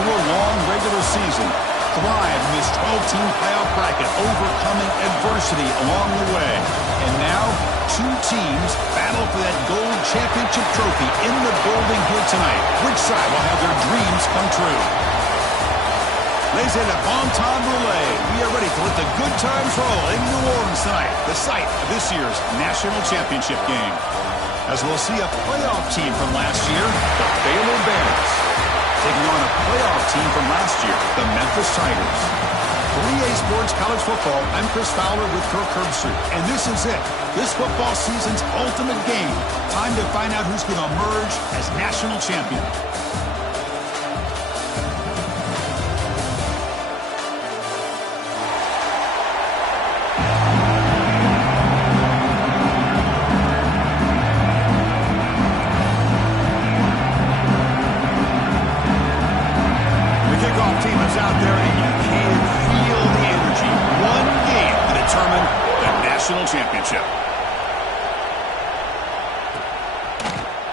through a long regular season, thrived in this 12-team playoff bracket, overcoming adversity along the way. And now, two teams battle for that gold championship trophy in the building here tonight. Which side will have their dreams come true? Ladies and gentlemen, bon temps brulee. We are ready to let the good times roll in New Orleans tonight, the site of this year's national championship game. As we'll see a playoff team from last year, the Baylor Bears, taking on a playoff team from last year, the Memphis Tigers. 3A Sports College Football, I'm Chris Fowler with Kirk Herbstreit, and this is it. This football season's ultimate game. Time to find out who's going to emerge as national champion. Championship.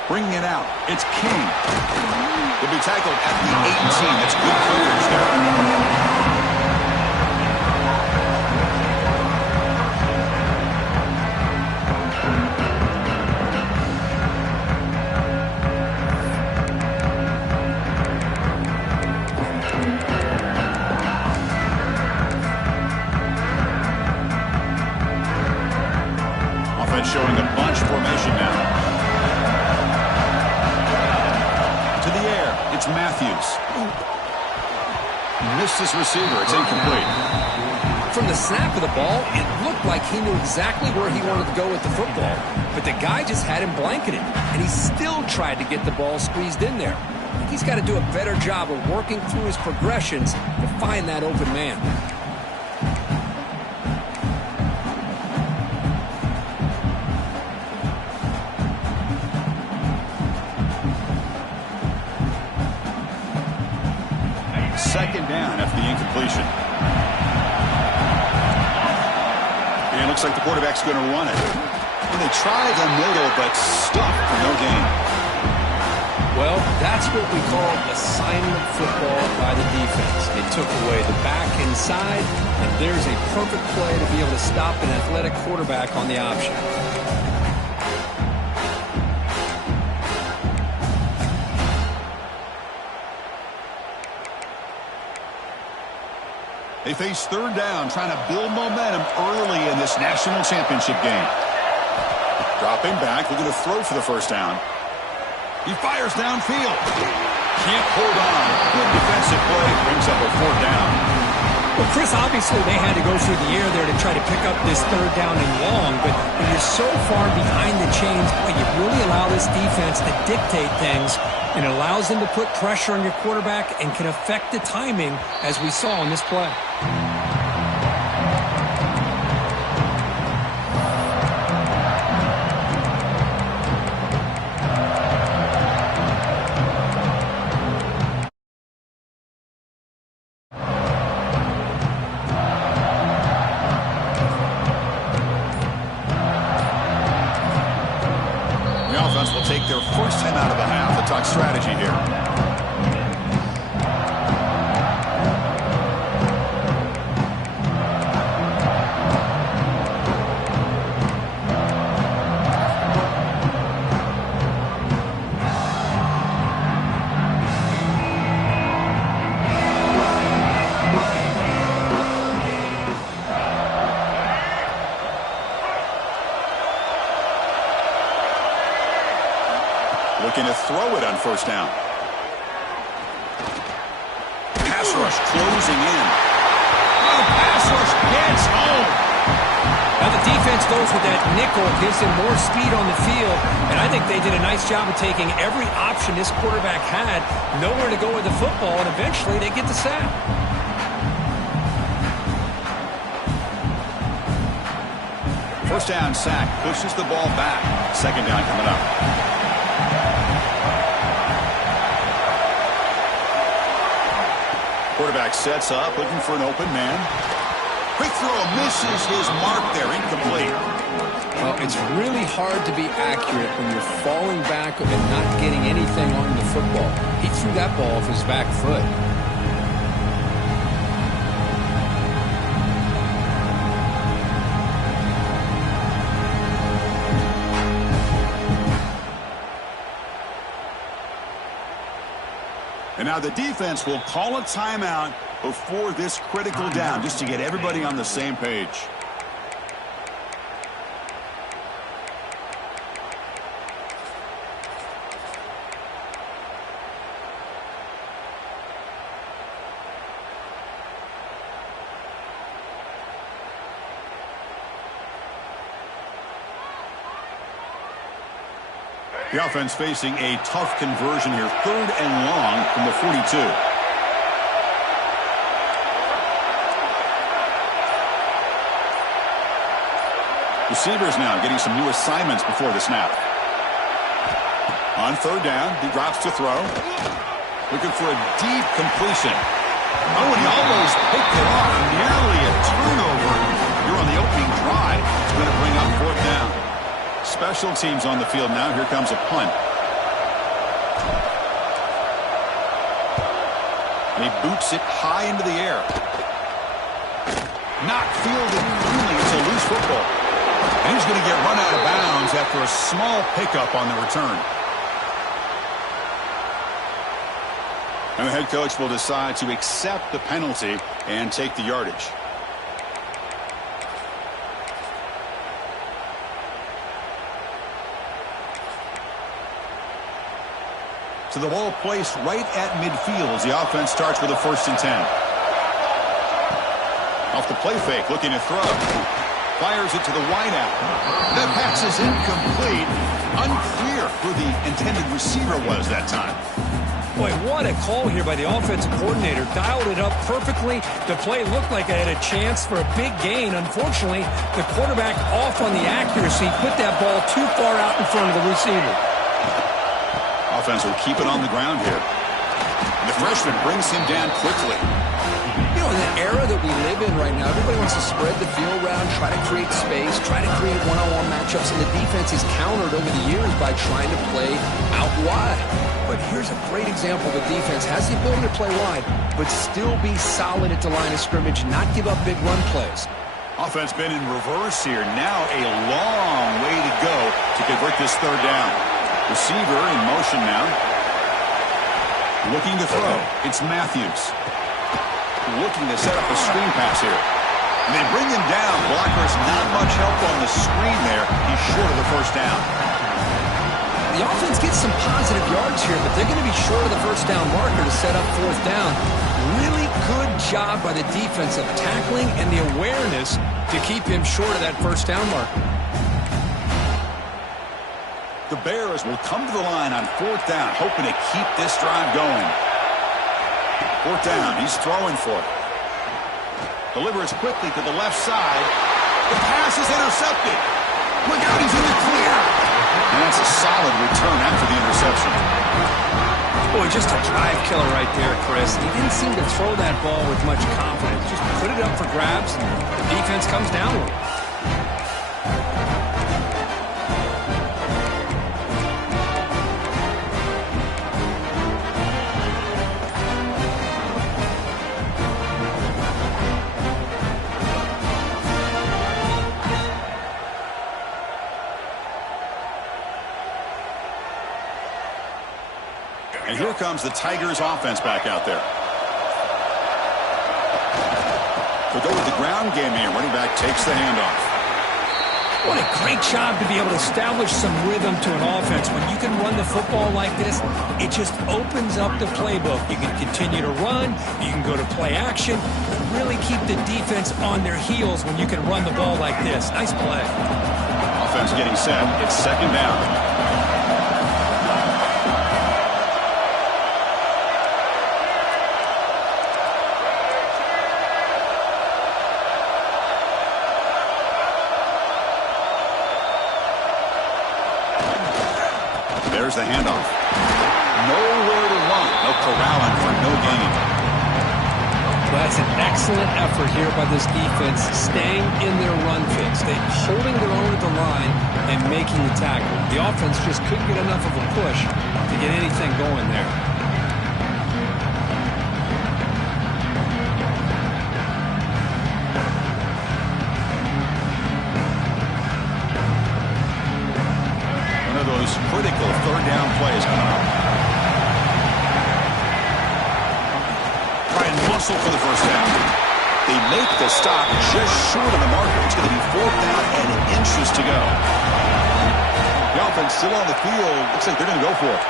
Bringing it out, it's King. He'll be tackled at the 18. That's good coverage there. Showing a bunch formation now. To the air, it's Matthews. Missed his receiver, it's incomplete. From the snap of the ball, it looked like he knew exactly where he wanted to go with the football. But the guy just had him blanketed, and he still tried to get the ball squeezed in there. I think he's got to do a better job of working through his progressions to find that open man. Second down after the incompletion. And it looks like the quarterback's going to run it. And they try the middle, but stuffed for no gain. Well, that's what we call assignment football by the defense. They took away the back inside, and there's a perfect play to be able to stop an athletic quarterback on the option. They face third down, trying to build momentum early in this national championship game. Dropping back, looking to throw for the first down. He fires downfield. Can't hold on. Good defensive play. Brings up a fourth down. Well, Chris, obviously they had to go through the air there to try to pick up this third down and long, but when you're so far behind the chains, you really allow this defense to dictate things, and it allows them to put pressure on your quarterback and can affect the timing, as we saw in this play. Will take their first time out of the half to talk strategy here. Looking to throw it on first down. Pass rush closing in. Oh, the pass rush gets home. Now the defense goes with that nickel, gives him more speed on the field, and I think they did a nice job of taking every option this quarterback had, nowhere to go with the football, and eventually they get the sack. First down sack, pushes the ball back. Second down coming up. Quarterback sets up, looking for an open man. Quick throw, misses his mark there, incomplete. Well, it's really hard to be accurate when you're falling back and not getting anything on the football. He threw that ball off his back foot. And now the defense will call a timeout before this critical down, just to get everybody on the same page. The offense facing a tough conversion here. 3rd and long from the 42. Receivers now getting some new assignments before the snap. On 3rd down, he drops to throw. Looking for a deep completion. Oh, and he almost picked it off. Nearly a turnover. You're on the opening drive. It's going to bring up 4th down. Special teams on the field now. Here comes a punt. He boots it high into the air. Not fielded cleanly. It's a loose football. And he's going to get run out of bounds after a small pickup on the return. And the head coach will decide to accept the penalty and take the yardage. To the ball placed right at midfield as the offense starts with a 1st and 10. Off the play fake, looking to throw. Fires it to the wideout. That pass is incomplete. Unclear who the intended receiver was that time. Boy, what a call here by the offensive coordinator. Dialed it up perfectly. The play looked like it had a chance for a big gain. Unfortunately, the quarterback off on the accuracy, put that ball too far out in front of the receiver. Offense will keep it on the ground here. And the freshman brings him down quickly. You know, in the era that we live in right now, everybody wants to spread the field around, try to create space, try to create one-on-one matchups, and the defense is countered over the years by trying to play out wide. But here's a great example. The defense has the ability to play wide, but still be solid at the line of scrimmage, not give up big run plays. Offense been in reverse here. Now a long way to go to convert this 3rd down. Receiver in motion now. Looking to throw. It's Matthews. Looking to set up a screen pass here. And they bring him down. Blockers not much help on the screen there. He's short of the 1st down. The offense gets some positive yards here, but they're going to be short of the 1st down marker to set up 4th down. Really good job by the defense of tackling and the awareness to keep him short of that 1st down marker. The Bears will come to the line on 4th down, hoping to keep this drive going. 4th down, he's throwing for it. Delivers quickly to the left side. The pass is intercepted. Look out, he's in the clear. And that's a solid return after the interception. Boy, just a drive killer right there, Chris. He didn't seem to throw that ball with much confidence. Just put it up for grabs, and the defense comes down with it. And here comes the Tigers offense back out there. They'll go with the ground game here. Running back takes the handoff. What a great job to be able to establish some rhythm to an offense. When you can run the football like this, it just opens up the playbook. You can continue to run, you can go to play action, and really keep the defense on their heels when you can run the ball like this. Nice play. Offense getting set. It's 2nd down. There's the handoff. Nowhere to run. They'll corral him for no gain. Well, that's an excellent effort here by this defense, staying in their run fix. They're holding their own at the line and making the tackle. The offense just couldn't get enough of a push to get anything going there. Critical 3rd down plays coming up. whistle for the first down. They make the stop just short of the marker. It's going to be 4th down and inches to go. The offense still on the field. Looks like they're going to go for it.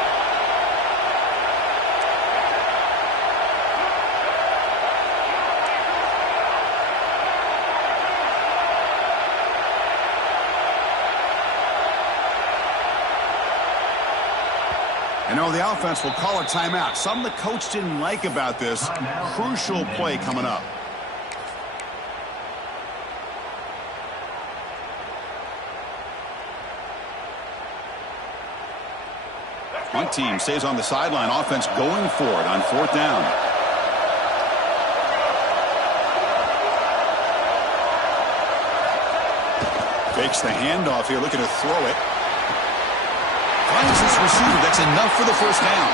I know the offense will call a timeout. Something the coach didn't like about this. Crucial play coming up. One team stays on the sideline. Offense going for it on 4th down. Fakes the handoff here, looking to throw it. Finds this receiver. That's enough for the first down.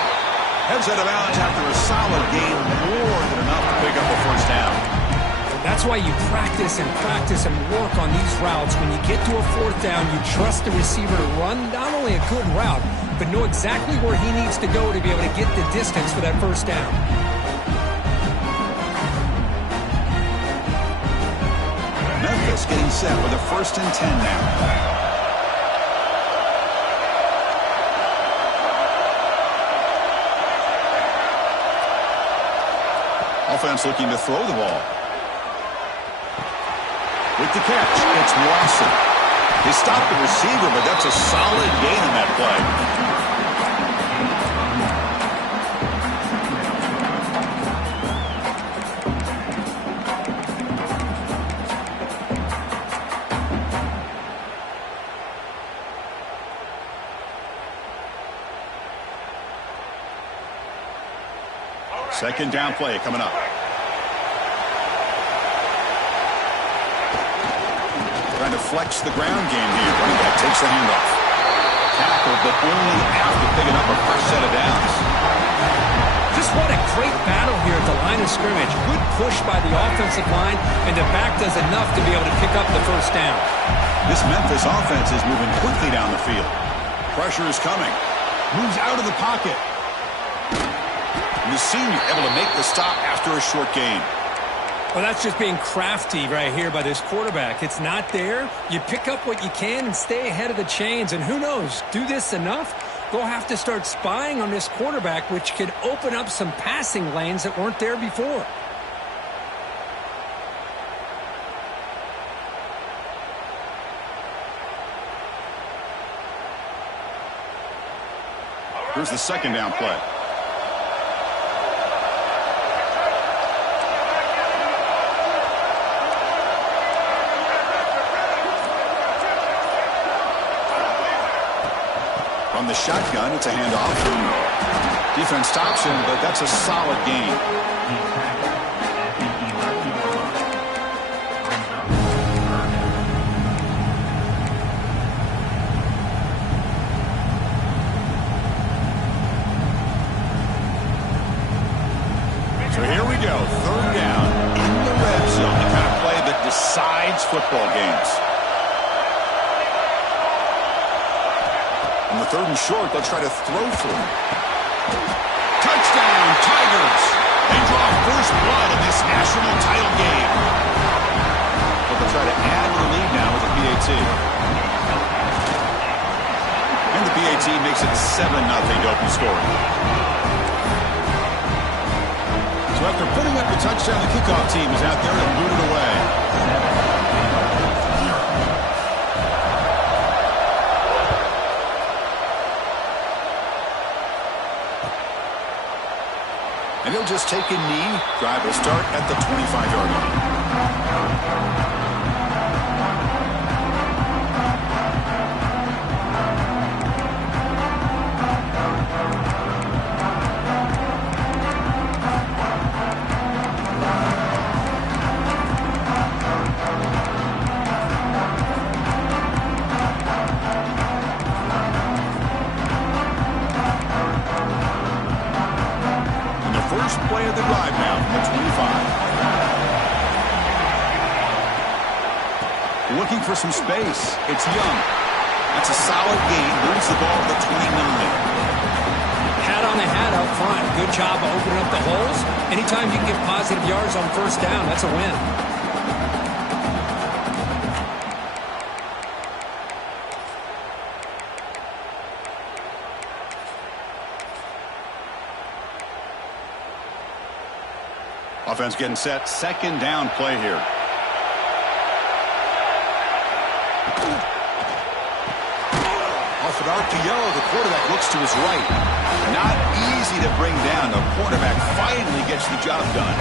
Heads out of bounds after a solid game. More than enough to pick up a first down. That's why you practice and work on these routes. When you get to a 4th down, you trust the receiver to run not only a good route, but know exactly where he needs to go to be able to get the distance for that first down. Memphis getting set with a 1st and 10 now. Offense looking to throw the ball. With the catch, it's Watson. He stopped the receiver, but that's a solid gain in that play. Second down play coming up. Trying to flex the ground game here. Running back takes the handoff. Tackle, but only after picking up a first set of downs. Just what a great battle here at the line of scrimmage. Good push by the offensive line, and the back does enough to be able to pick up the first down. This Memphis offense is moving quickly down the field. Pressure is coming. Moves out of the pocket. And the senior able to make the stop after a short gain. Well, that's just being crafty right here by this quarterback. It's not there. You pick up what you can and stay ahead of the chains. And who knows, do this enough, they'll have to start spying on this quarterback, which could open up some passing lanes that weren't there before. Here's the second down play. From the shotgun, it's a handoff. Defense stops him, but that's a solid gain. So here we go, 3rd down in the red zone, the kind of play that decides football games. On the 3rd and short, they'll try to throw for him. Touchdown, Tigers! They draw first blood in this national title game. But they'll try to add to the lead now with a PAT. And the PAT makes it 7-0 to open scoring. So after putting up the touchdown, the kickoff team is out there and booted away. And he'll just take a knee. Drive will start at the 25-yard line. First play of the drive now from the 25. Looking for some space. It's Young. That's a solid gain. Moves the ball to the 29. Hat on the hat up front. Good job of opening up the holes Anytime you can get positive yards on first down, that's a win. Offense getting set. Second down play here. Off an RPO, the quarterback looks to his right. Not easy to bring down. The quarterback finally gets the job done.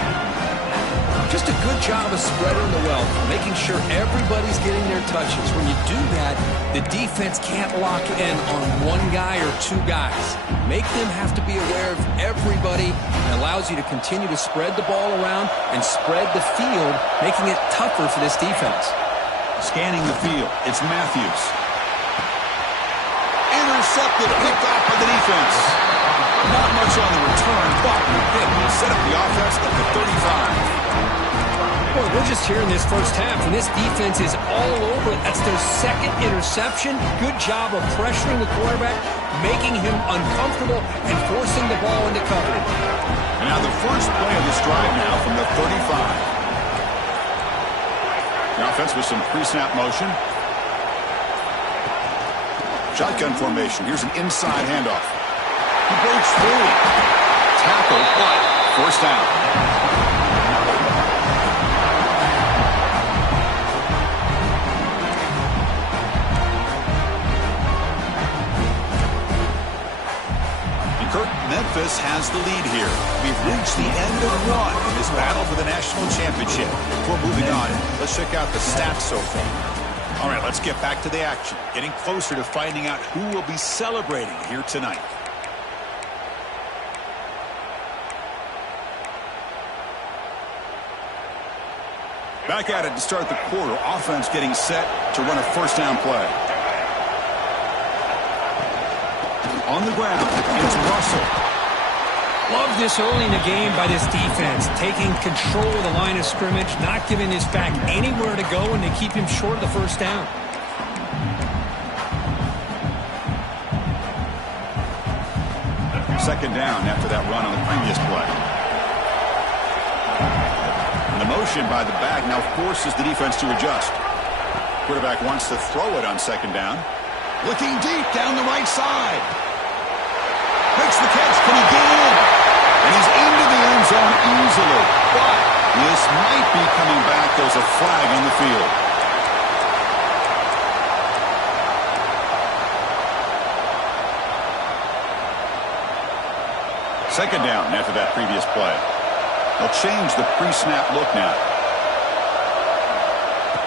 Just a good job of spreading the wealth, making sure everybody's getting their touches. When you do that, the defense can't lock in on one guy or two guys. Make them have to be aware of everybody. It allows you to continue to spread the ball around and spread the field, making it tougher for this defense. Scanning the field, it's Matthews. Intercepted, picked off by the defense. Not much on the return, but it set up the offense at the 35. Boy, we're just here in this first half, and this defense is all over. That's their second interception. Good job of pressuring the quarterback, making him uncomfortable, and forcing the ball into coverage. And now the first play of this drive now from the 35. The offense with some pre-snap motion. Shotgun formation. Here's an inside handoff. He breaks through. Tackle, but first down. Memphis has the lead here. We've reached the end of one in this battle for the national championship. Before moving on, let's check out the stats so far. All right, let's get back to the action. Getting closer to finding out who will be celebrating here tonight. Back at it to start the quarter. Offense getting set to run a first down play. On the ground, it's Russell. Love this early in the game by this defense, taking control of the line of scrimmage, not giving his back anywhere to go, and they keep him short of the first down. Second down after that run on the previous play. And the motion by the back now forces the defense to adjust. Quarterback wants to throw it on second down. Looking deep down the right side. Makes the catch. Can he get in? And he's into the end zone easily. But this might be coming back. There's a flag on the field. Second down after that previous play. They'll change the pre-snap look now.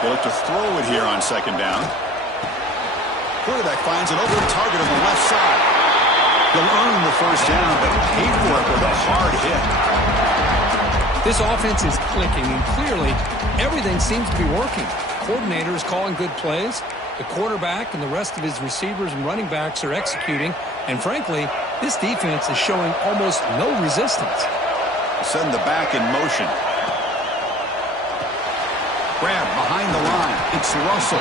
They look to throw it here on second down. Quarterback finds an open target on the left side. He'll earn the first down, but pay for it with a hard hit. This offense is clicking, and clearly everything seems to be working. The coordinator is calling good plays. The quarterback and the rest of his receivers and running backs are executing. And frankly, this defense is showing almost no resistance. Send the back in motion. Grab behind the line. It's Russell.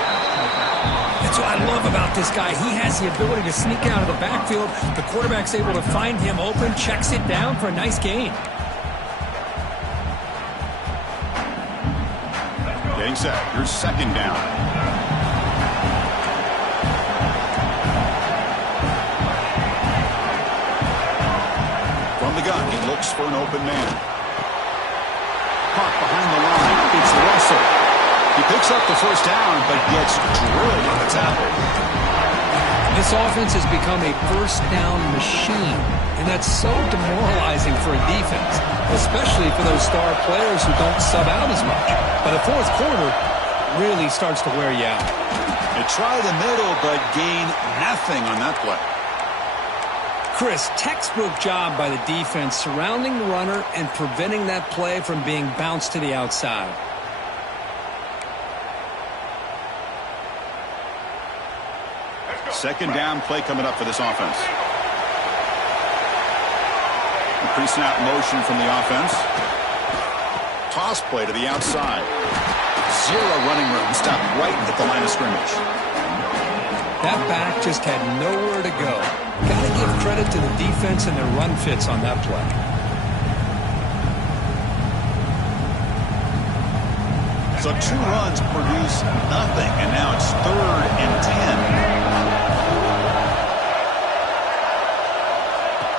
That's what I love about this guy. He has the ability to sneak out of the backfield. The quarterback's able to find him open, checks it down for a nice gain. Getting set. Here's second down. From the gun, he looks for an open man. Caught behind the line. It's Russell. He picks up the first down, but gets drilled on the tackle. This offense has become a first down machine, and that's so demoralizing for a defense, especially for those star players who don't sub out as much. By the fourth quarter, really starts to wear you out. They try the middle, but gain nothing on that play. Chris, textbook job by the defense surrounding the runner and preventing that play from being bounced to the outside. Second down play coming up for this offense. A pre-snap motion from the offense. Toss play to the outside. Zero running room. Stop right at the line of scrimmage. That back just had nowhere to go. Got to give credit to the defense and their run fits on that play. So 2 runs produce nothing, and now it's 3rd and 10.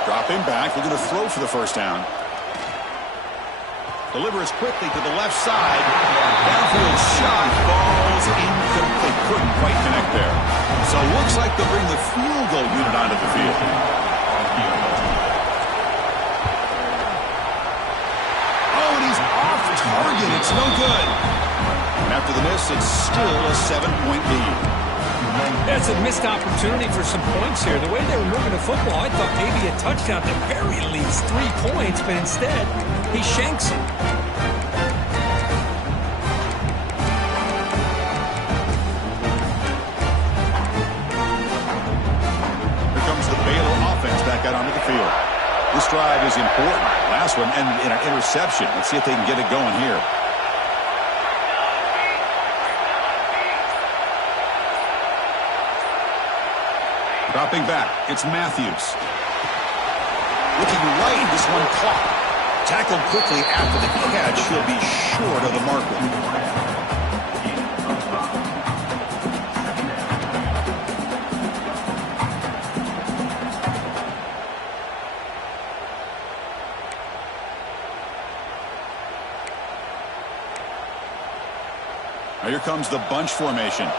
Dropping back, looking to throw for the first down. Delivers quickly to the left side. Downfield shot falls incomplete. Couldn't quite connect there. So it looks like they'll bring the field goal unit onto the field. Oh, and he's off target. It's no good. And after the miss, it's still a 7-point lead. That's a missed opportunity for some points here. The way they were moving the football, I thought maybe a touchdown to very least 3 points, but instead, he shanks it. Here comes the Baylor offense back out onto the field. This drive is important. Last one ended in an interception. Let's see if they can get it going here. Dropping back, it's Matthews. Looking right, this one caught. Tackled quickly after the catch. He'll be short of the marker. Now here comes the bunch formation.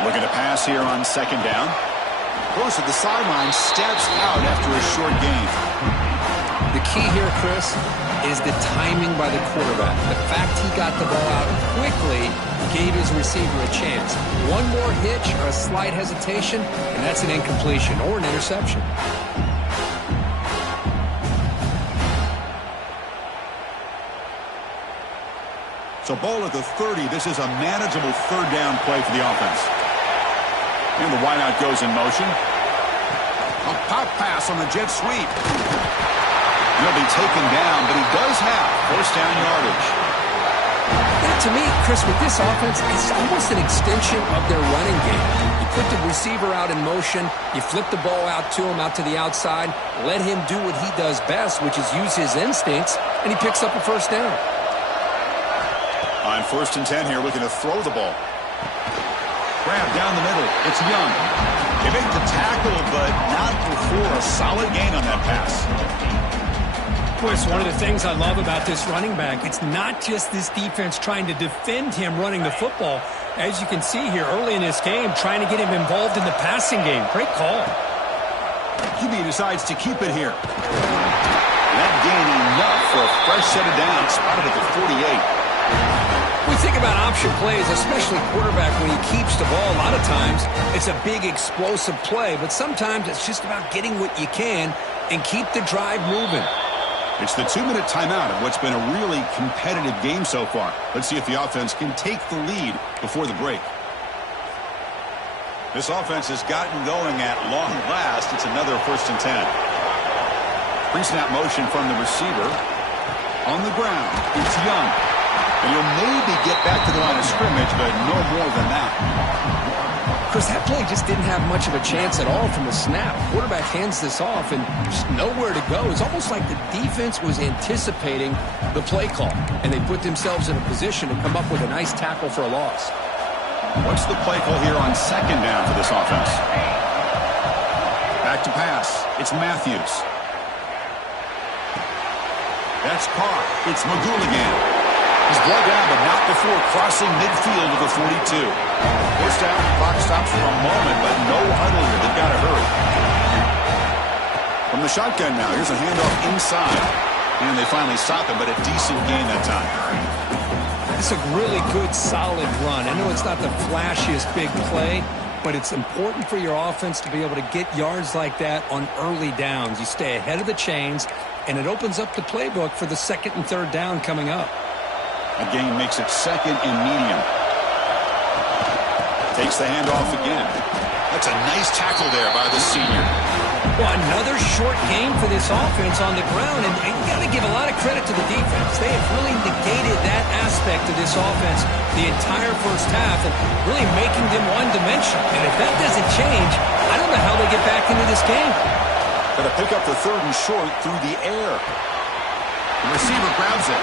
Looking to pass here on 2nd down. Goes to the sideline, steps out after a short gain. The key here, Chris, is the timing by the quarterback. The fact he got the ball out quickly gave his receiver a chance. One more hitch or a slight hesitation, and that's an incompletion or an interception. So ball at the 30. This is a manageable 3rd down play for the offense. And the wideout goes in motion. A pop pass on the jet sweep. He'll be taken down, but he does have 1st down yardage. Yeah, to me, Chris, with this offense, it's almost an extension of their running game. You put the receiver out in motion, you flip the ball out to him, out to the outside, let him do what he does best, which is use his instincts, and he picks up a 1st down. On 1st and 10 here, looking to throw the ball. Grab down the middle. It's Young. They make the tackle, but not before a solid gain on that pass. Chris, one of the things I love about this running back, it's not just this defense trying to defend him running the football. As you can see here early in this game, trying to get him involved in the passing game. Great call. QB decides to keep it here. That gain enough for a fresh set of downs. Spotted at the 48. We think about option plays, especially quarterback, when he keeps the ball. A lot of times, it's a big explosive play, but sometimes it's just about getting what you can and keep the drive moving. It's the 2-minute timeout of what's been a really competitive game so far. Let's see if the offense can take the lead before the break. This offense has gotten going at long last. It's another 1st and 10. Pre-snap motion from the receiver. On the ground, it's Young. And you'll maybe get back to the line of scrimmage, but no more than that. Chris, that play just didn't have much of a chance at all from the snap. Quarterback hands this off and just nowhere to go. It's almost like the defense was anticipating the play call, and they put themselves in a position to come up with a nice tackle for a loss. What's the play call here on 2nd down for this offense? Back to pass. It's Matthews. That's caught. It's McGooligan. He's brought down, but not before crossing midfield of the 42. 1st down, clock stops for a moment, but no huddle here. They've got to hurry. From the shotgun now, here's a handoff inside. And they finally stop him, but a decent gain that time. It's a really good, solid run. I know it's not the flashiest big play, but it's important for your offense to be able to get yards like that on early downs. You stay ahead of the chains, and it opens up the playbook for the 2nd and 3rd down coming up. A gain makes it 2nd and medium. Takes the handoff again. That's a nice tackle there by the senior. Well, another short game for this offense on the ground, and you got to give a lot of credit to the defense. They have really negated that aspect of this offense the entire 1st half and really making them one-dimensional. And if that doesn't change, I don't know how they get back into this game. Going to pick up the 3rd and short through the air. The receiver grabs it.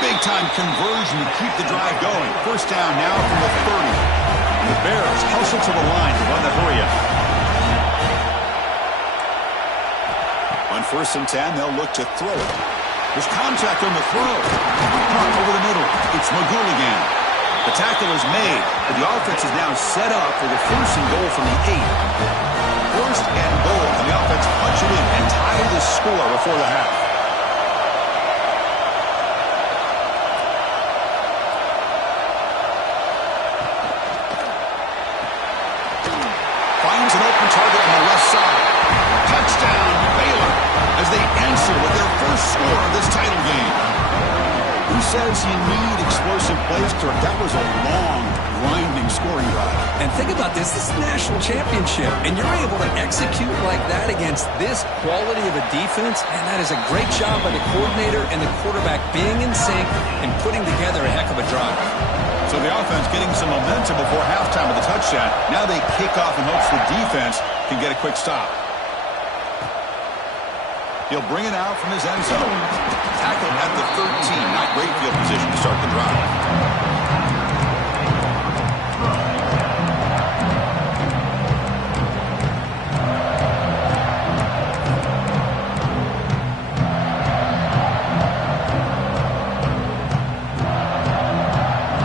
Big-time conversion to keep the drive going. First down now from the 30. And the Bears hustle to the line to run the hurry up. On 1st and 10, they'll look to throw it. There's contact on the throw. Punt over the middle. It's McGool again. The tackle is made, but the offense is now set up for the 1st and goal from the 8. 1st and goal, and the offense punch it in and tie the score before the half. Finds an open target on the left side. Touchdown, Baylor, as they answer with their first score of this title game. Who says you need explosive plays, Kirk? That was a long, grinding scoring drive. And think about this. This is a national championship, and you're able to execute like that against this quality of a defense, and that is a great job by the coordinator and the quarterback being in sync and putting together a heck of a drive. So the offense getting some momentum before halftime with the touchdown. Now they kick off in hopes the defense can get a quick stop. He'll bring it out from his end zone. Tackle at the 13. Not great field position to start the drive.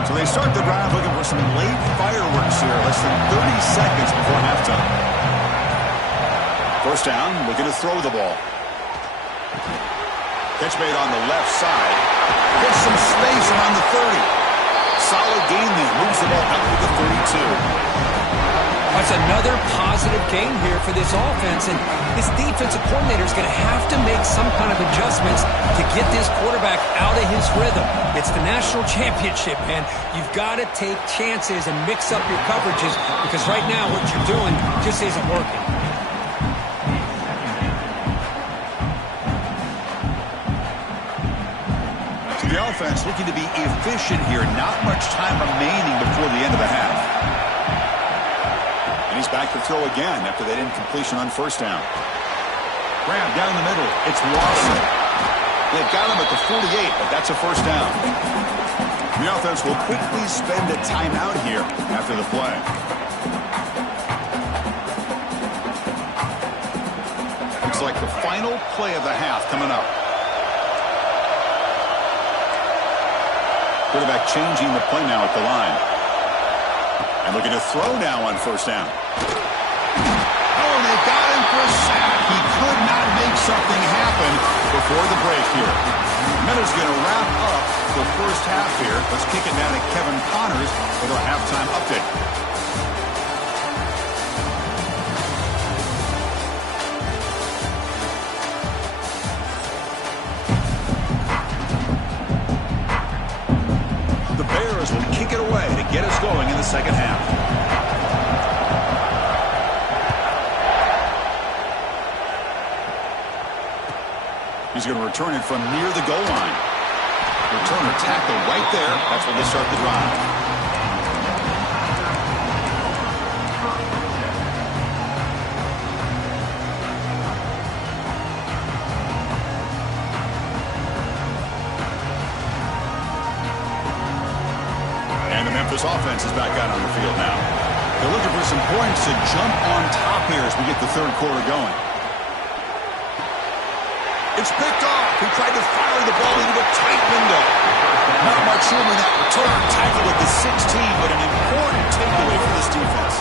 So they start the drive looking for some late fireworks here. Less than 30 seconds before halftime. First down, looking to throw the ball. Catch made on the left side. Gets some space around the 30. Solid gain there. Moves the ball out to the 32. That's another positive gain here for this offense, and this defensive coordinator is going to have to make some kind of adjustments to get this quarterback out of his rhythm. It's the national championship, man. You've got to take chances and mix up your coverages because right now what you're doing just isn't working. The offense looking to be efficient here. Not much time remaining before the end of the half. And he's back to throw again after that incompletion on first down. Grab down the middle. It's Lawson. They've got him at the 48, but that's a first down. The offense will quickly spend a timeout here after the play. Looks like the final play of the half coming up. Quarterback changing the play now at the line. And looking to throw now on first down. Oh, they got him for a sack. He could not make something happen before the break here. Miller's going to wrap up the first half here. Let's kick it down to Kevin Connors with our halftime update. Will kick it away to get us going in the second half. He's going to return it from near the goal line. Returner tackle right there. That's when they start the drive. This offense is back out on the field now. They're looking for some points to jump on top here as we get the third quarter going. It's picked off. He tried to fire the ball into a tight window. Not much room in that return. Tackle at the 16, but an important takeaway for this defense.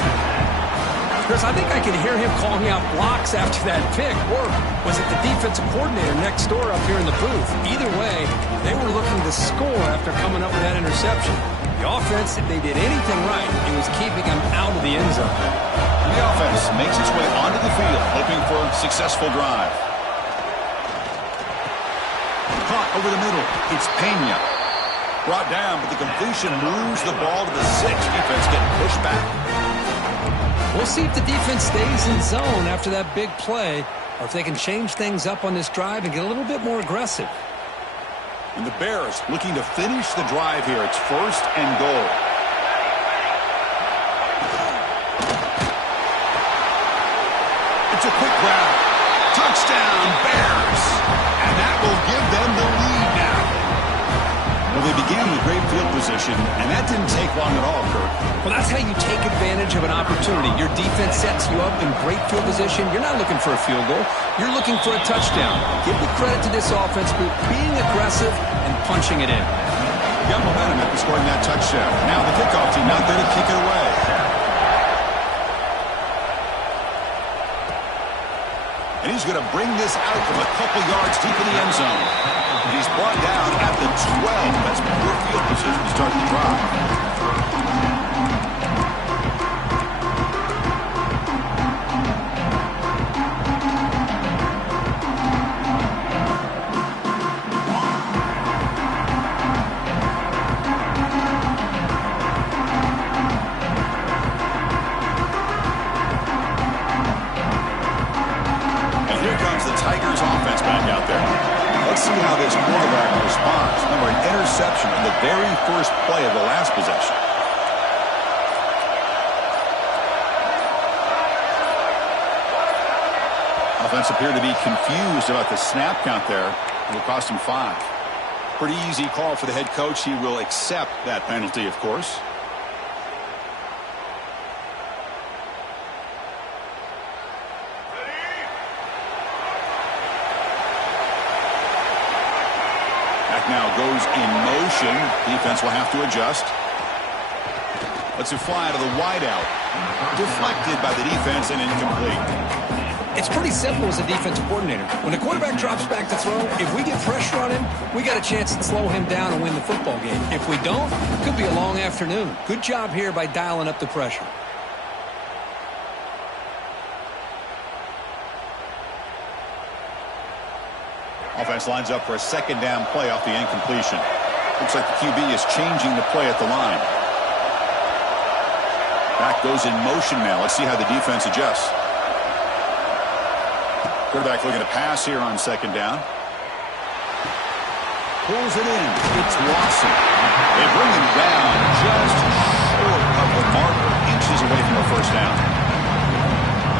Chris, I think I can hear him calling out blocks after that pick. Or was it the defensive coordinator next door up here in the booth? Either way, they were looking to score after coming up with that interception. The offense, if they did anything right, it was keeping them out of the end zone. The offense makes its way onto the field, hoping for a successful drive. Caught over the middle. It's Pena. Brought down, but the completion moves the ball to the 6. Defense getting pushed back. We'll see if the defense stays in zone after that big play, or if they can change things up on this drive and get a little bit more aggressive. And the Bears looking to finish the drive here. It's first and goal. It's a quick grab. Touchdown, Bears. And that will give them the lead now. Well, they began with great field position, and that didn't take long at all, Kirk. Well, that's how you take advantage of an opportunity. Your defense sets you up in great field position. You're not looking for a field goal. You're looking for a touchdown. Give the credit to this offense for being aggressive and punching it in. Got momentum after scoring that touchdown. Now the kickoff team out there to kick it away. And he's going to bring this out from a couple yards deep in the end zone. And he's brought down at the 12. That's poor field position to start the drive. See how this quarterback responds. Remember, an interception on the very first play of the last possession. Offense appeared to be confused about the snap count there. It will cost him 5. Pretty easy call for the head coach. He will accept that penalty, of course. Now goes in motion. Defense will have to adjust. Lets it fly to the wideout. Deflected by the defense and incomplete. It's pretty simple as a defensive coordinator. When the quarterback drops back to throw, if we get pressure on him, we got a chance to slow him down and win the football game. If we don't, it could be a long afternoon. Good job here by dialing up the pressure. Offense lines up for a second down play off the incompletion. Looks like the QB is changing the play at the line. Back goes in motion now. Let's see how the defense adjusts. Quarterback looking to pass here on second down. Pulls it in. It's Watson. They bring him down just short of the marker, inches away from a first down.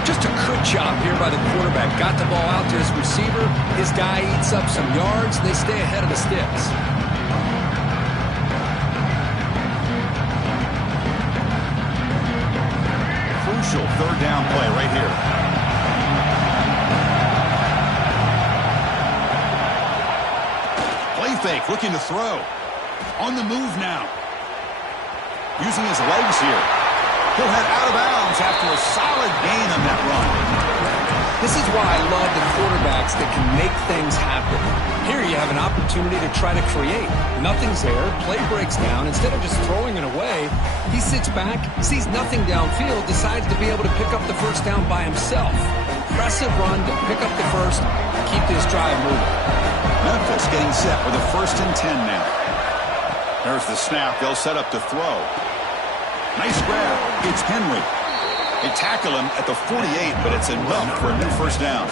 Just a good job here by the quarterback. Got the ball out to his receiver. His guy eats up some yards. They stay ahead of the sticks. Crucial third down play right here. Play fake, looking to throw. On the move now. Using his legs here. He'll head out of bounds after a solid gain on that run. This is why I love the quarterbacks that can make things happen. Here you have an opportunity to try to create. Nothing's there. Play breaks down. Instead of just throwing it away, he sits back, sees nothing downfield, decides to be able to pick up the first down by himself. Impressive run to pick up the first, keep this drive moving. Memphis getting set with a 1st and 10 now. There's the snap. They'll set up to throw. Nice grab. It's Henry. They tackle him at the 48, but it's enough for a new first down.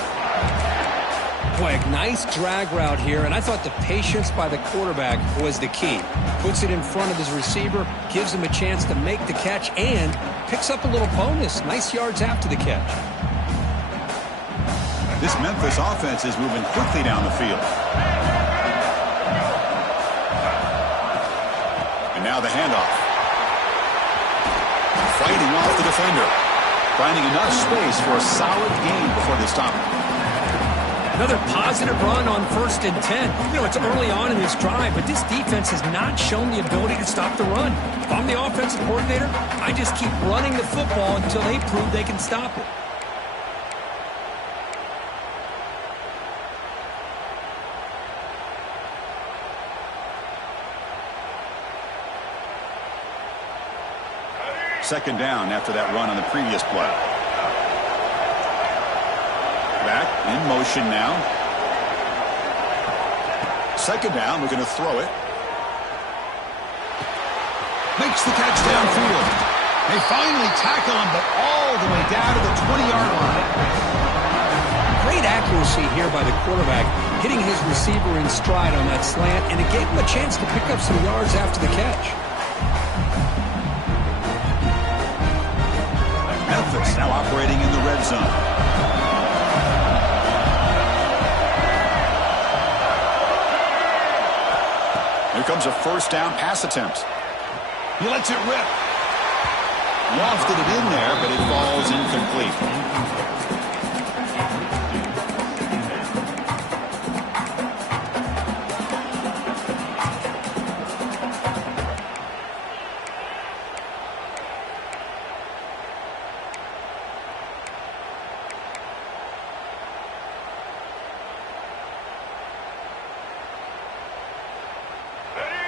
Boy, nice drag route here, and I thought the patience by the quarterback was the key. Puts it in front of his receiver, gives him a chance to make the catch, and picks up a little bonus. Nice yards after the catch. This Memphis offense is moving quickly down the field. And now the handoff. Fighting off the defender. Finding enough space for a solid gain before they stop him. Another positive run on 1st and 10. You know, it's early on in this drive, but this defense has not shown the ability to stop the run. If I'm the offensive coordinator, I just keep running the football until they prove they can stop it. Second down after that run on the previous play. Back in motion now. Second down, looking to throw it. Makes the catch downfield. They finally tackle him, but all the way down to the 20-yard line. Great accuracy here by the quarterback, hitting his receiver in stride on that slant, and it gave him a chance to pick up some yards after the catch. Memphis now operating in the red zone. comes a first down pass attempt. He lets it rip. Lofted it in there, but it falls incomplete.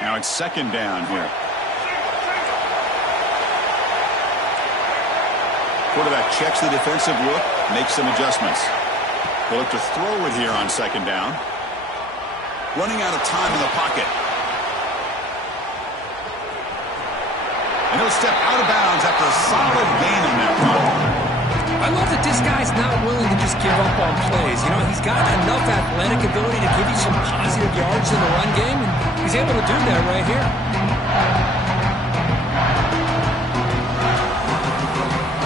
Now it's second down here. Quarterback checks the defensive look, makes some adjustments. He'll look to throw it here on second down. Running out of time in the pocket. And he'll step out of bounds after a solid gain on that run. I love that this guy's not willing to just give up on plays. You know, he's got enough athletic ability to give you some positive yards in the run game, and he's able to do that right here.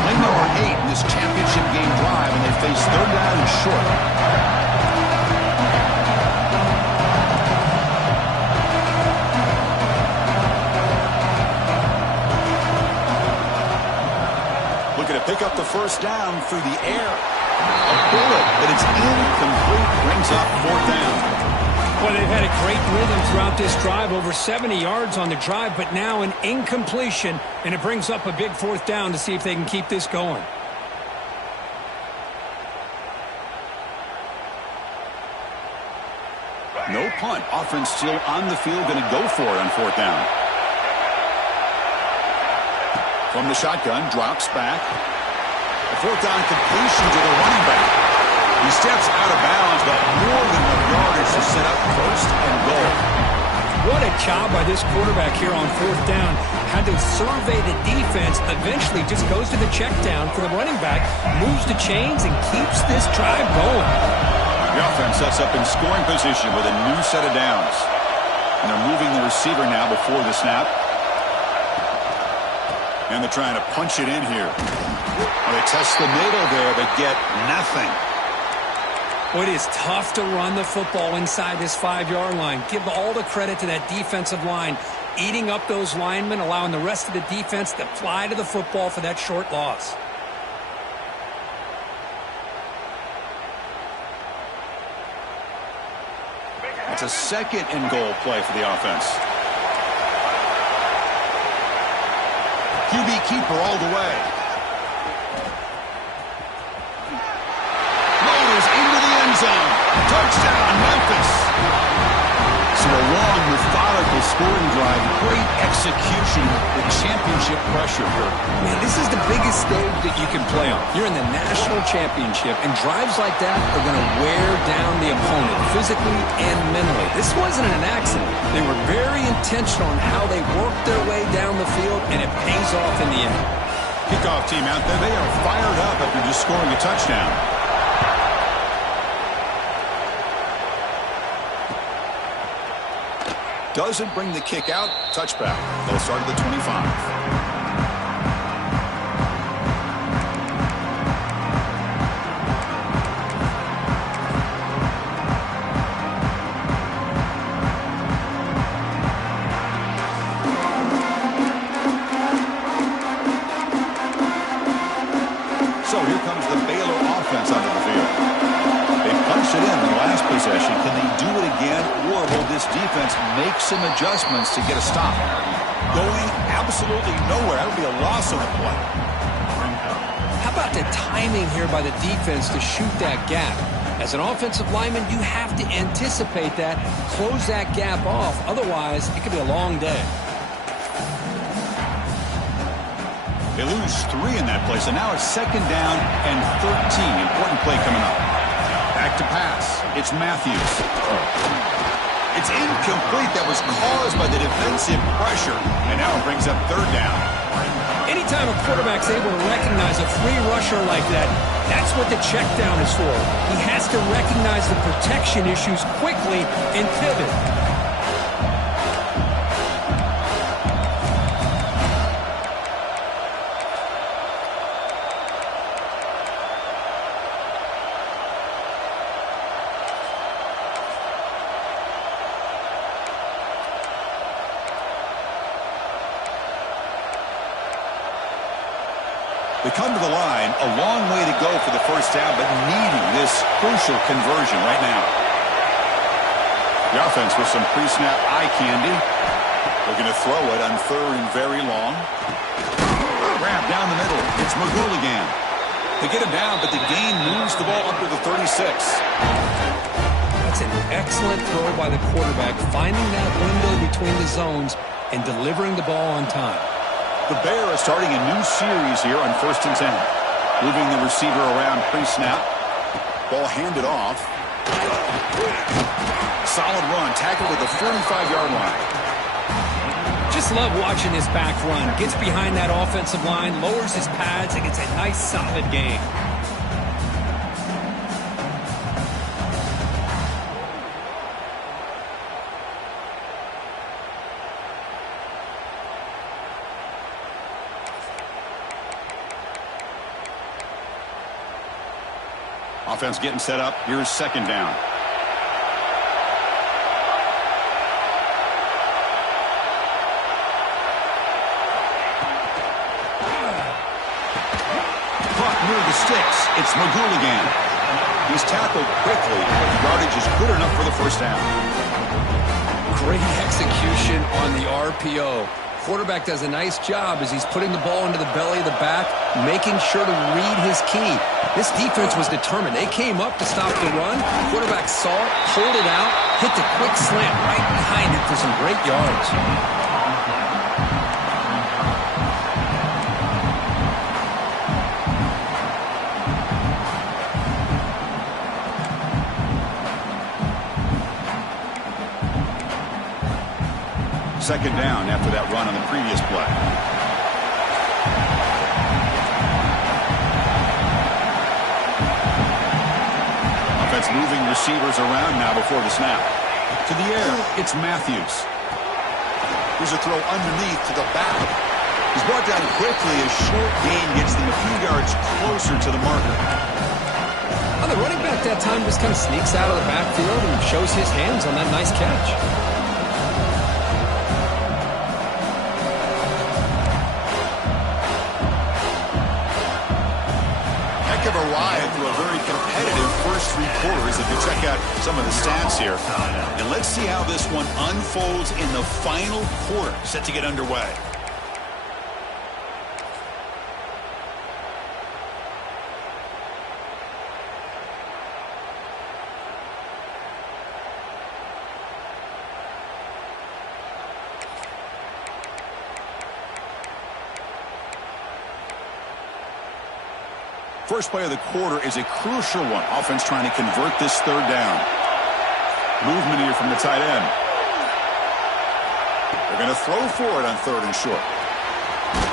Play number 8 in this championship game drive, and they face third down and short. Looking to pick up the first down through the air. A bullet, but it's incomplete. Brings up fourth down. Well, they've had a great rhythm throughout this drive, over 70 yards on the drive, but now an incompletion, and it brings up a big fourth down to see if they can keep this going. No punt. Offense still on the field, going to go for it on fourth down. From the shotgun, drops back. A fourth down completion to the running back. He steps out of bounds, but more than enough yardage to set up first and goal. What a job by this quarterback here on fourth down. Had to survey the defense, eventually just goes to the check down for the running back, moves the chains, and keeps this drive going. The offense sets up in scoring position with a new set of downs. And they're moving the receiver now before the snap. And they're trying to punch it in here. Well, they test the middle there, but get nothing. Well, it is tough to run the football inside this 5-yard line. Give all the credit to that defensive line, eating up those linemen, allowing the rest of the defense to fly to the football for that short loss. It's a second and goal play for the offense. QB keeper all the way. Loaders into the end zone. Touchdown, Memphis. So a long, methodical scoring drive. Great execution with championship pressure here. Man, this is the biggest stage that you can play on. You're in the national championship, and drives like that are going to wear down the opponent physically and mentally. This wasn't an accident. They were very intentional on how they worked their way down the field, and it pays off in the end. Kickoff team out there, they are fired up after just scoring a touchdown. Doesn't bring the kick out. Touchback. They'll start at the 25. So here comes the Baylor offense onto the field. They punched it in the last possession. Can they do it again, or will this defense make some adjustments to get a stop? Going absolutely nowhere. That would be a loss on the play. How about the timing here by the defense to shoot that gap? As an offensive lineman, you have to anticipate that, close that gap off. Otherwise, it could be a long day. They lose 3 in that play, so now it's second down and 13. Important play coming up. Back to pass. It's Matthews. It's incomplete. That was caused by the defensive pressure, and now it brings up third down. Anytime a quarterback's able to recognize a free rusher like that, that's what the check down is for. He has to recognize the protection issues quickly and pivot. They come to the line, a long way to go for the first down, but needing this crucial conversion right now. The offense with some pre-snap eye candy. Looking to throw it on third and very long. Grab down the middle. It's McGooligan. They get him down, but the gain moves the ball up to the 36. That's an excellent throw by the quarterback, finding that window between the zones and delivering the ball on time. The Bear is starting a new series here on 1st and 10. Moving the receiver around pre-snap. Ball handed off. Solid run, tackled at the 45-yard line. Just love watching this back run. Gets behind that offensive line, lowers his pads, and gets a nice, solid gain. Offense getting set up. Here's 2nd down. Caught near the sticks. It's McGooligan. He's tackled quickly, but the yardage is good enough for the first down. Great execution on the RPO. Quarterback does a nice job as he's putting the ball into the belly of the back, making sure to read his key. This defense was determined. They came up to stop the run. Quarterback saw it, pulled it out, hit the quick slant right behind it for some great yards. Second down after that run on the previous play. Offense moving receivers around now before the snap. To the air, it's Matthews. Here's a throw underneath to the back. He's brought down quickly. A short gain gets them a few yards closer to the marker. Well, the running back that time just kind of sneaks out of the backfield and shows his hands on that nice catch. Of a ride through a very competitive first 3 quarters if you check out some of the stats here. And let's see how this one unfolds in the final quarter set to get underway. First play of the quarter is a crucial one. Offense trying to convert this 3rd down. Movement here from the tight end. They're going to throw for it on 3rd and short.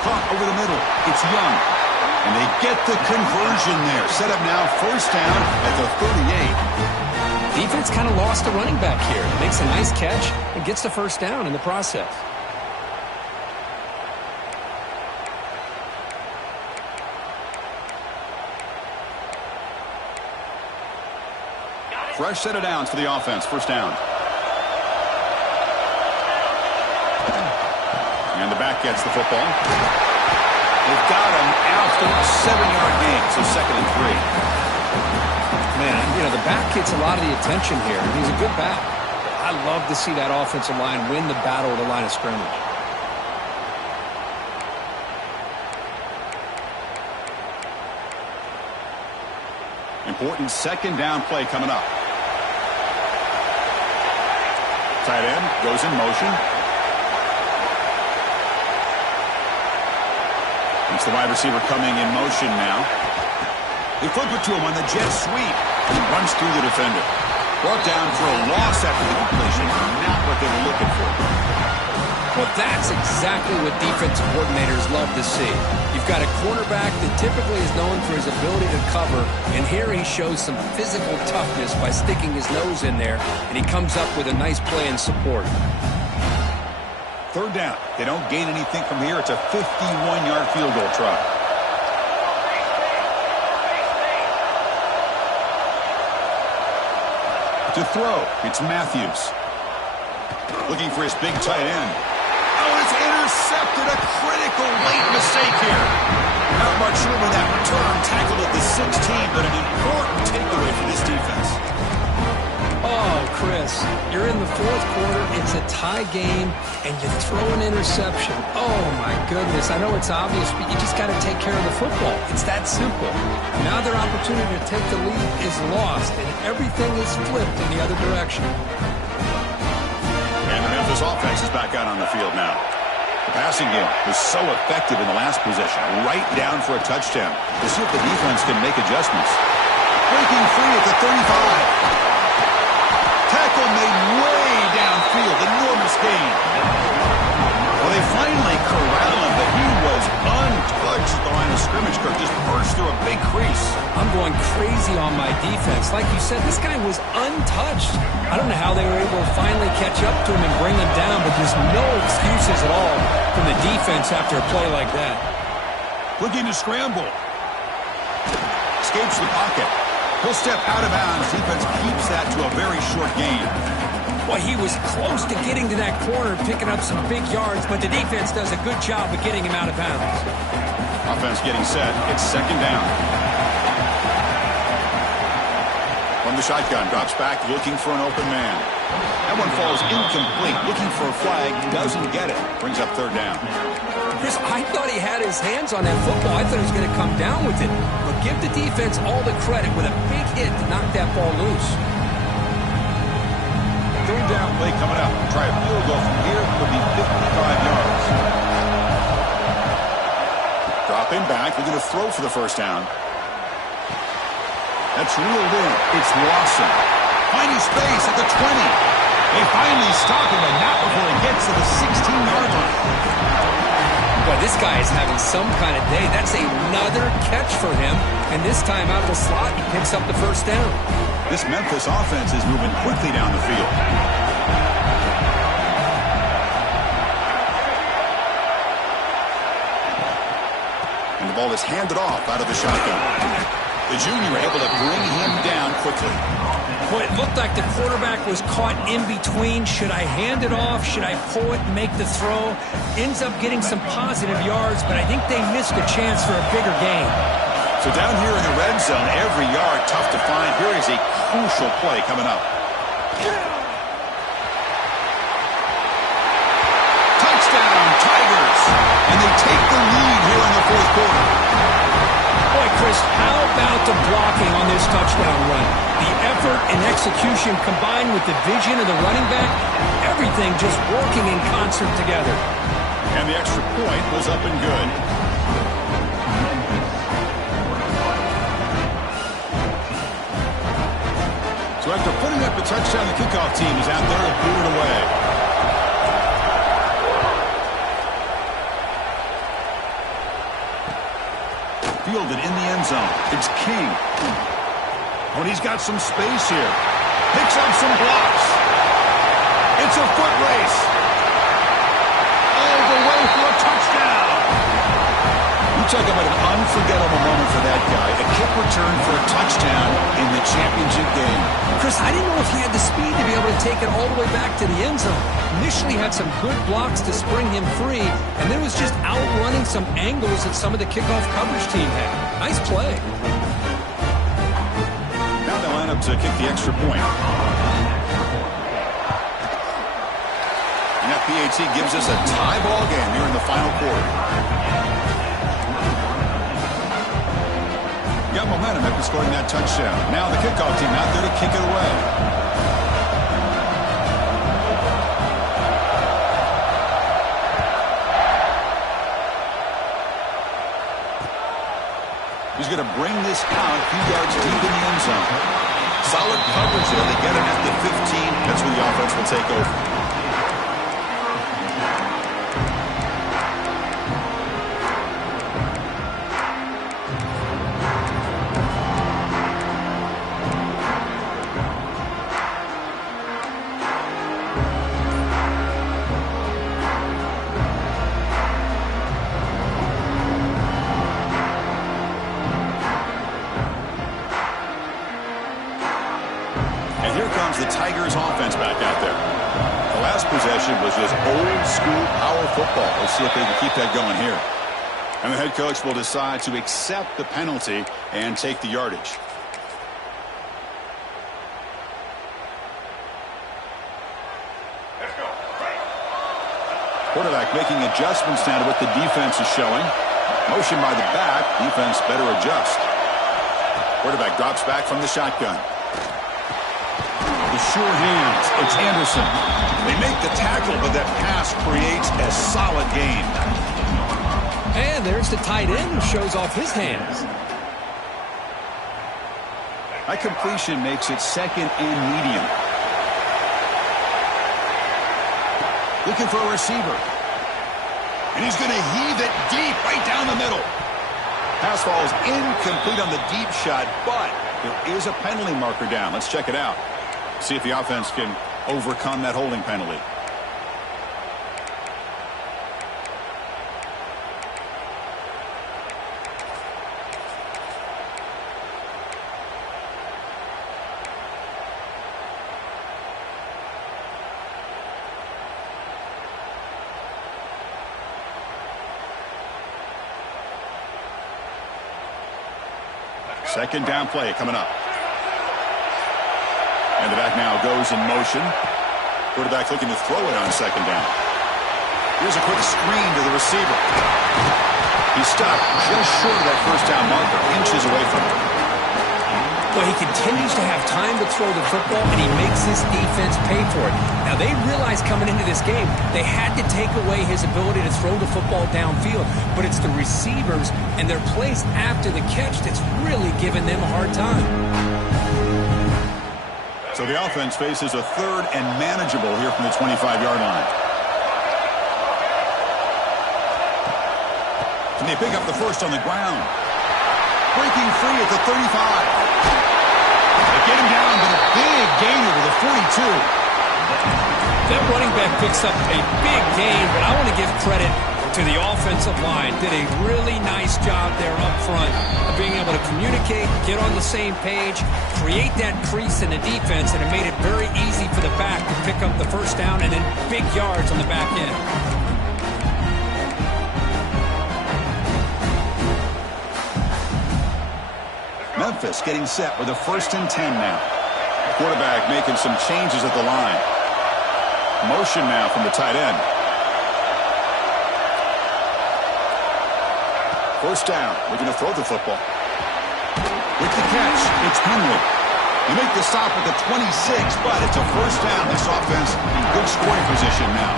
Caught over the middle. It's Young. And they get the conversion there. Set up now 1st down at the 38. Defense kind of lost a running back here. Makes a nice catch and gets the 1st down in the process. Fresh set of downs for the offense. 1st down. And the back gets the football. They've got him after a 7-yard gain, so 2nd and 3. Man, you know, the back gets a lot of the attention here. He's a good back. I love to see that offensive line win the battle at the line of scrimmage. Important 2nd down play coming up. Tight end goes in motion. It's the wide receiver coming in motion now. They flip it to him on the jet sweep. He runs through the defender. Brought down for a loss after the completion. Not what they were looking for. Well, that's exactly what defensive coordinators love to see. You've got a quarterback that typically is known for his ability to cover, and here he shows some physical toughness by sticking his nose in there, and he comes up with a nice play in support. 3rd down. They don't gain anything from here. It's a 51-yard field goal try. To throw, it's Matthews. Looking for his big tight end. Oh, it's intercepted. A critical late mistake here. Now about showing that return tackled at the 16, but an important takeaway for this defense. Oh, Chris, you're in the fourth quarter. It's a tie game, and you throw an interception. Oh, my goodness. I know it's obvious, but you just got to take care of the football. It's that simple. Now their opportunity to take the lead is lost, and everything is flipped in the other direction. And the Memphis offense is back out on the field now. The passing game was so effective in the last possession, right down for a touchdown. We'll see if the defense can make adjustments. Breaking free at the 35. Tackle made way downfield. Enormous gain. Well, they finally corralled him, but he was untouched at the line of scrimmage. Kirk just burst through a big crease. I'm going crazy on my defense. Like you said, this guy was untouched. I don't know how they were able to finally catch up to him and bring him down, but there's no excuses at all from the defense after a play like that. Looking to scramble. Escapes the pocket. He'll step out of bounds. Defense keeps that to a very short gain. Boy, he was close to getting to that corner, picking up some big yards, but the defense does a good job of getting him out of bounds. Offense getting set. It's second down. From the shotgun, drops back, looking for an open man. That one falls incomplete. Looking for a flag, doesn't get it. Brings up third down. Chris, I thought he had his hands on that football. I thought he was going to come down with it. But give the defense all the credit with a big hit to knock that ball loose. Third down play coming up. Try a field goal from here. Could be 55 yards. Dropping back. We're going to throw for the first down. That's reeled in. It's Lawson. Finding space at the 20. They finally stop him, and not before he gets to the 16-yard line. Boy, this guy is having some kind of day. That's another catch for him. And this time out of the slot, he picks up the first down. This Memphis offense is moving quickly down the field. And the ball is handed off out of the shotgun. The junior able to bring him down quickly. Boy, it looked like the quarterback was caught in between. Should I hand it off? Should I pull it and make the throw? Ends up getting some positive yards, but I think they missed a chance for a bigger gain. So down here in the red zone, every yard tough to find. Here is a crucial play coming up. Touchdown, Tigers! And they take the lead here in the fourth quarter. Boy, Chris, how about the blocking on this touchdown run? The effort and execution combined with the vision of the running back, everything just working in concert together. And the extra point was up and good. So after putting up a touchdown, the kickoff team is out there to boot it away. Fielded in the end zone. It's King. Oh, he's got some space here. Picks up some blocks. It's a foot race. All the way for a touchdown. You talk about an unforgettable moment for that guy. A kick return for a touchdown in the championship game. Chris, I didn't know if he had the speed to be able to take it all the way back to the end zone. Initially had some good blocks to spring him free, and then was just outrunning some angles that some of the kickoff coverage team had. Nice play. Now they line up to kick the extra point. And that PAT gives us a tie ball game here in the final quarter. Got momentum after scoring that touchdown. Now the kickoff team out there to kick it away. He's going to bring this out a few yards deep in the end zone. Solid coverage there. They get it at the 15. That's where the offense will take over. The Tigers offense back out there. The last possession was just old school power football. Let's see if they can keep that going here. And the head coach will decide to accept the penalty and take the yardage. Quarterback making adjustments now to what the defense is showing. Motion by the back. Defense better adjust. Quarterback drops back from the shotgun. The sure hands. It's Anderson. They make the tackle, but that pass creates a solid gain. And there's the tight end who shows off his hands. That completion makes it second and medium. Looking for a receiver. And he's going to heave it deep right down the middle. Pass falls incomplete on the deep shot, but there is a penalty marker down. Let's check it out. See if the offense can overcome that holding penalty. Second down play coming up. And the back now goes in motion. Quarterback looking to throw it on second down. Here's a quick screen to the receiver. He's stopped just short of that first down marker, inches away from it. Well, he continues to have time to throw the football, and he makes his defense pay for it. Now, they realized coming into this game they had to take away his ability to throw the football downfield, but it's the receivers and their plays after the catch that's really giving them a hard time. So the offense faces a third and manageable here from the 25-yard line. Can they pick up the first on the ground? Breaking free at the 35. They get him down, but a big gainer to the 42. That running back picks up a big gain, but I want to give credit to the offensive line. Did a really nice job there up front of being able to communicate, get on the same page, create that crease in the defense, and it made it very easy for the back to pick up the first down and then big yards on the back end. Memphis getting set with a 1st and 10 now. Quarterback making some changes at the line. Motion now from the tight end. First down, looking to throw the football. With the catch, it's Henry. They make the stop at the 26, but it's a first down. This offense in good scoring position now.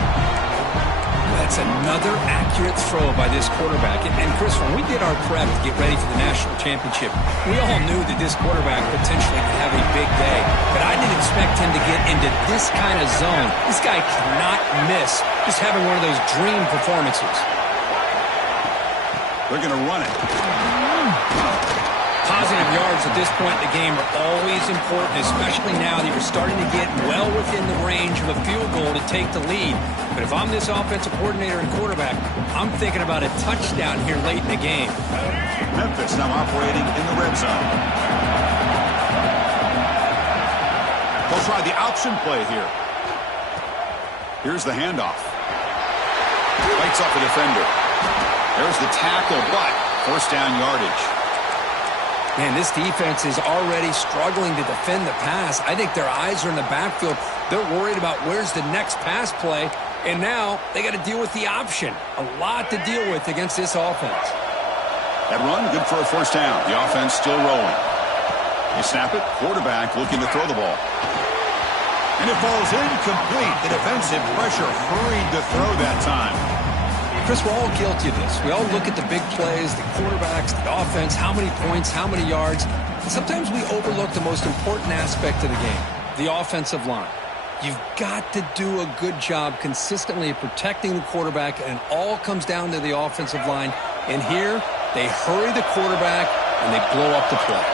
That's another accurate throw by this quarterback. And Chris, when we did our prep to get ready for the national championship, we all knew that this quarterback potentially could have a big day. But I didn't expect him to get into this kind of zone. This guy cannot miss just having one of those dream performances. They're going to run it. Positive yards at this point in the game are always important, especially now that you're starting to get well within the range of a field goal to take the lead. But if I'm this offensive coordinator and quarterback, I'm thinking about a touchdown here late in the game. Memphis now operating in the red zone. They'll try the option play here. Here's the handoff. Lights off the defender. There's the tackle, but first down yardage. Man, this defense is already struggling to defend the pass. I think their eyes are in the backfield. They're worried about where's the next pass play, and now they got to deal with the option. A lot to deal with against this offense. That run, good for a first down. The offense still rolling. They snap it. Quarterback looking to throw the ball. And it falls incomplete. The defensive pressure hurried to throw that time. Chris, we're all guilty of this. We all look at the big plays, the quarterbacks, the offense, how many points, how many yards. And sometimes we overlook the most important aspect of the game, the offensive line. You've got to do a good job consistently of protecting the quarterback, and it all comes down to the offensive line. And here, they hurry the quarterback, and they blow up the play.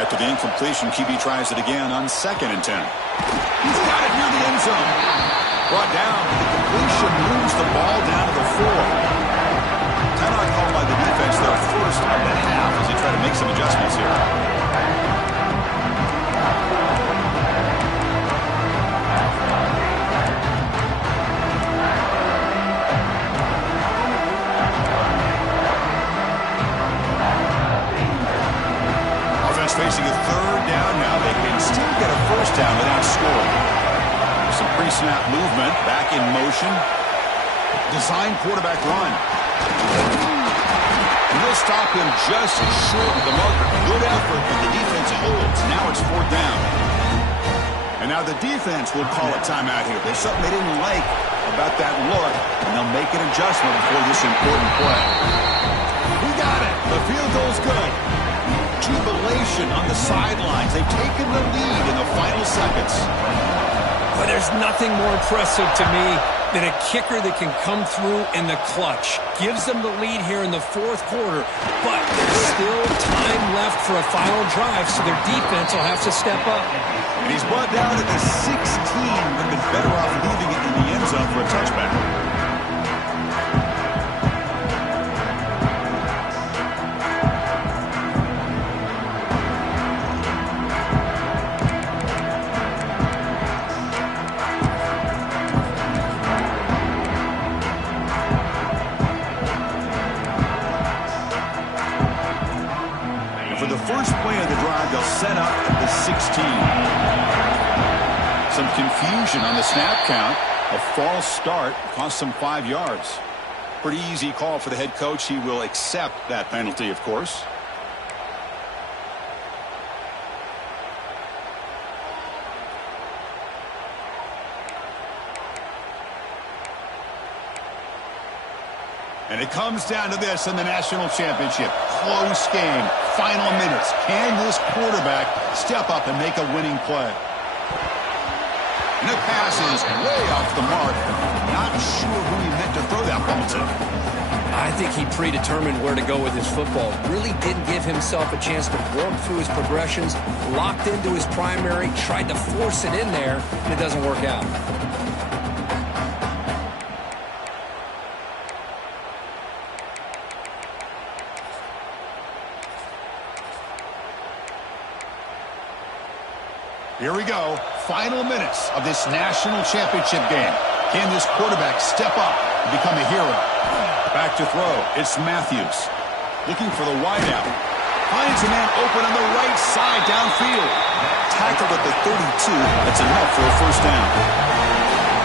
After the incompletion, QB tries it again on 2nd and 10. He's got it near the end zone. Brought down. The completion moves the ball down to the 4. Timeout called by the defense their first of the half as they try to make some adjustments here. Pre-snap movement, back in motion. Design quarterback run. And he'll stop him just short of the marker. Good effort, but the defense holds. Now it's 4th down. And now the defense will call a timeout here. There's something they didn't like about that look, and they'll make an adjustment before this important play. He got it. The field goal's good. Jubilation on the sidelines. They've taken the lead in the final seconds. But there's nothing more impressive to me than a kicker that can come through in the clutch. Gives them the lead here in the 4th quarter, but there's still time left for a final drive, so their defense will have to step up. And he's brought down at the 16. Would have been better off leaving it in the end zone for a touchback. First play of the drive, they'll set up at the 16. Some confusion on the snap count. A false start cost them 5 yards. Pretty easy call for the head coach. He will accept that penalty, of course. And it comes down to this in the national championship. Close game. Final minutes. Can this quarterback step up and make a winning play? And the pass is way off the mark. Not sure who he meant to throw that ball to. I think he predetermined where to go with his football. Really didn't give himself a chance to work through his progressions. Locked into his primary. Tried to force it in there, and it doesn't work out. Here we go. Final minutes of this national championship game. Can this quarterback step up and become a hero? Back to throw. It's Matthews. Looking for the wideout. Finds a man open on the right side downfield. Tackled at the 32. That's enough for a first down.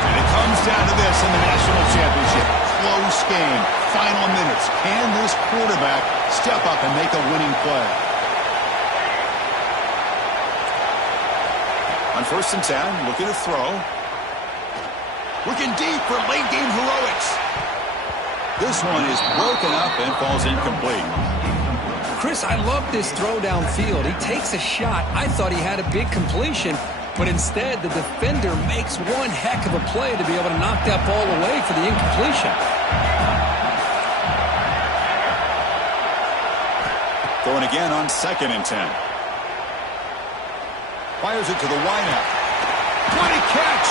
And it comes down to this in the national championship. Close game. Final minutes. Can this quarterback step up and make a winning play? On 1st and 10, looking to throw. Looking deep for late-game heroics. This one is broken up and falls incomplete. Chris, I love this throw downfield. He takes a shot. I thought he had a big completion, but instead the defender makes one heck of a play to be able to knock that ball away for the incompletion. Throwing again on 2nd and 10. Fires it to the wideout. What a catch!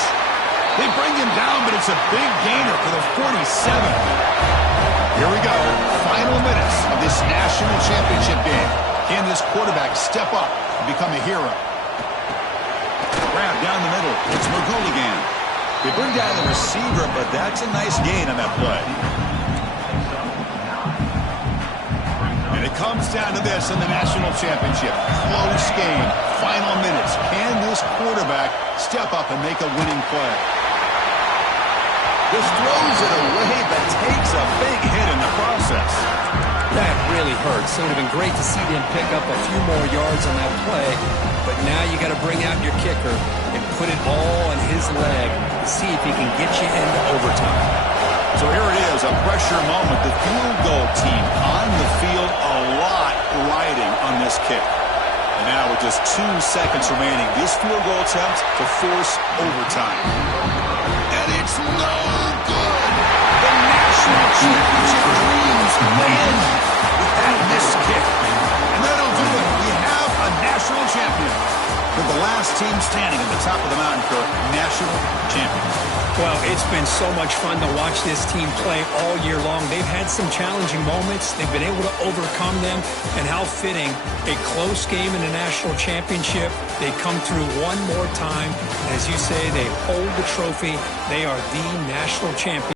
They bring him down, but it's a big gainer for the 47. Here we go. Final minutes of this national championship game. Can this quarterback step up and become a hero? Grab down the middle. It's McGooligan. They bring down the receiver, but that's a nice gain on that play. And it comes down to this in the national championship. Close game. Final minutes. Can this quarterback step up and make a winning play? Just throws it away, but takes a big hit in the process. That really hurts. It would have been great to see them pick up a few more yards on that play, but now you got to bring out your kicker and put it all on his leg to see if he can get you into overtime. So here it is, a pressure moment. The field goal team on the field, a lot riding on this kick. And now with just 2 seconds remaining, this field goal attempt to force overtime. And it's no good. The national championship dreams end with that missed kick. And that'll do it. We have a national champion. With the last team standing at the top of the mountain for national champions. Well, it's been so much fun to watch this team play all year long. They've had some challenging moments. They've been able to overcome them. And how fitting, a close game in the national championship. They come through one more time. As you say, they hold the trophy. They are the national champion.